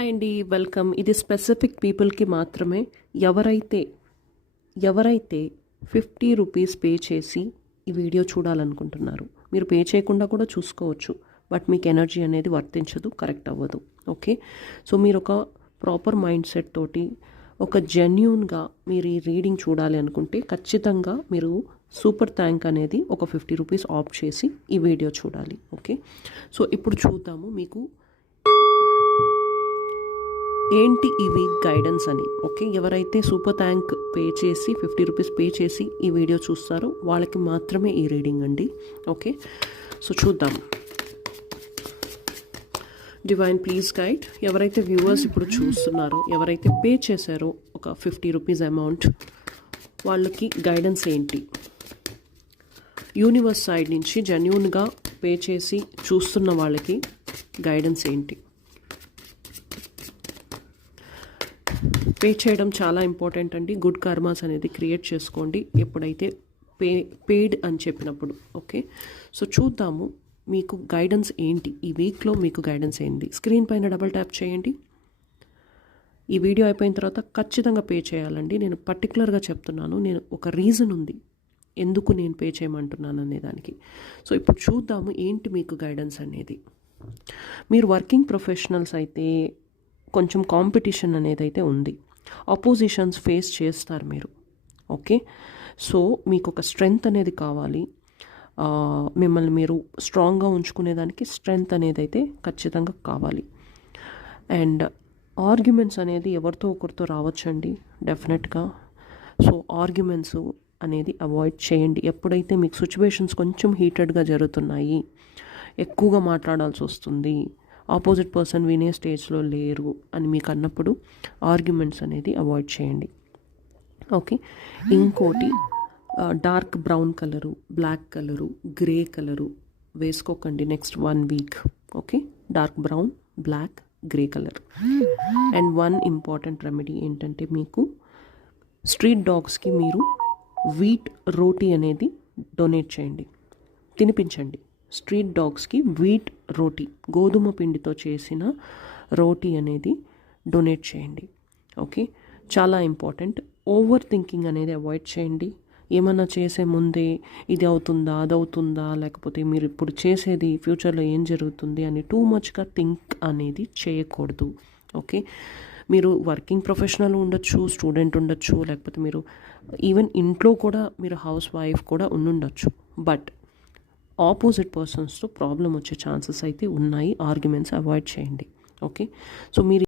అండి వెల్కమ్. ఇది స్పెసిఫిక్ పీపుల్కి మాత్రమే. ఎవరైతే 50 రూపీస్ పే చేసి ఈ వీడియో చూడాలనుకుంటున్నారు. మీరు పే చేయకుండా కూడా చూసుకోవచ్చు, బట్ మీకు ఎనర్జీ అనేది వర్తించదు, కరెక్ట్ అవ్వదు. ఓకే, సో మీరు ఒక ప్రాపర్ మైండ్ సెట్ తోటి ఒక జెన్యూన్గా మీరు ఈ రీడింగ్ చూడాలి అనుకుంటే ఖచ్చితంగా మీరు సూపర్ థ్యాంక్ అనేది ఒక 50 రూపీస్ ఆప్ట్ చేసి ఈ వీడియో చూడాలి. ఓకే, సో ఇప్పుడు చూద్దాము మీకు ఏంటి ఈ వీక్ గైడెన్స్ అని. ఓకే, ఎవరైతే సూపర్ థ్యాంక్ పే చేసి 50 రూపీస్ పే చేసి ఈ వీడియో చూస్తారో వాళ్ళకి మాత్రమే ఈ రీడింగ్ అండి. ఓకే, సో చూద్దాం. Divine please guide. ఎవరైతే వ్యూవర్స్ ఇప్పుడు చూస్తున్నారో, ఎవరైతే పే చేశారో ఒక 50 రూపీస్ అమౌంట్, వాళ్ళకి గైడెన్స్ ఏంటి? యూనివర్స్ సైడ్ నుంచి జెన్యూన్గా పే చేసి చూస్తున్న వాళ్ళకి గైడెన్స్ ఏంటి? పే చేయడం చాలా ఇంపార్టెంట్ అండి. గుడ్ కర్మాస్ అనేది క్రియేట్ చేసుకోండి ఎప్పుడైతే పెయిడ్ అని చెప్పినప్పుడు. ఓకే, సో చూద్దాము మీకు గైడెన్స్ ఏంటి ఈ వీక్లో. మీకు గైడెన్స్ ఏంటి? స్క్రీన్ పైన డబుల్ ట్యాప్ చేయండి. ఈ వీడియో అయిపోయిన తర్వాత ఖచ్చితంగా పే చేయాలండి. నేను పర్టికులర్గా చెప్తున్నాను, నేను ఒక రీజన్ ఉంది ఎందుకు నేను పే చేయమంటున్నాను అనే దానికి. సో ఇప్పుడు చూద్దాము ఏంటి మీకు గైడెన్స్ అనేది. మీరు వర్కింగ్ ప్రొఫెషనల్స్ అయితే కొంచెం కాంపిటీషన్ అనేది అయితే ఉంది, ఆపోజిషన్స్ ఫేస్ చేస్తారు మీరు. ఓకే, సో మీకు ఒక స్ట్రెంగ్త్ అనేది కావాలి. మిమ్మల్ని మీరు స్ట్రాంగ్గా ఉంచుకునేదానికి స్ట్రెంగ్త్ అనేది అయితే ఖచ్చితంగా కావాలి. అండ్ ఆర్గ్యుమెంట్స్ అనేది ఎవరితో ఒకరితో రావచ్చండి డెఫినెట్గా. సో ఆర్గ్యుమెంట్స్ అనేది అవాయిడ్ చేయండి. ఎప్పుడైతే మీకు సిచ్యువేషన్స్ కొంచెం హీటెడ్గా జరుగుతున్నాయి, ఎక్కువగా మాట్లాడాల్సి వస్తుంది, ఆపోజిట్ పర్సన్ వినే స్టేజ్లో లేరు అని మీకు అన్నప్పుడు ఆర్గ్యుమెంట్స్ అనేది అవాయిడ్ చేయండి. ఓకే, ఇంకోటి dark brown colour, black colour, grey colour వేసుకోకండి next 1 week. Okay, dark brown, black, grey colour. And one important remedy ఏంటంటే, మీకు స్ట్రీట్ డాగ్స్కి మీరు వీట్ రోటీ అనేది డొనేట్ చేయండి, తినిపించండి. స్ట్రీట్ డాగ్స్కి వీట్ రోటీ, గోధుమ పిండితో చేసిన రోటీ అనేది డొనేట్ చేయండి. ఓకే, చాలా ఇంపార్టెంట్. ఓవర్ థింకింగ్ అనేది అవాయిడ్ చేయండి. ఏమన్నా చేసే ముందే ఇది అవుతుందా, అది అవుతుందా, లేకపోతే మీరు ఇప్పుడు చేసేది ఫ్యూచర్లో ఏం జరుగుతుంది అని టూ మచ్గా థింక్ అనేది చేయకూడదు. ఓకే, మీరు వర్కింగ్ ప్రొఫెషనల్ ఉండొచ్చు, స్టూడెంట్ ఉండొచ్చు, లేకపోతే మీరు ఈవెన్ ఇంట్లో కూడా మీరు హౌస్ వైఫ్ కూడా ఉండుండొచ్చు, బట్ ఆపోజిట్ పర్సన్స్తో ప్రాబ్లం వచ్చే ఛాన్సెస్ అయితే ఉన్నాయి. ఆర్గ్యుమెంట్స్ అవాయిడ్ చేయండి. ఓకే, సో మీరు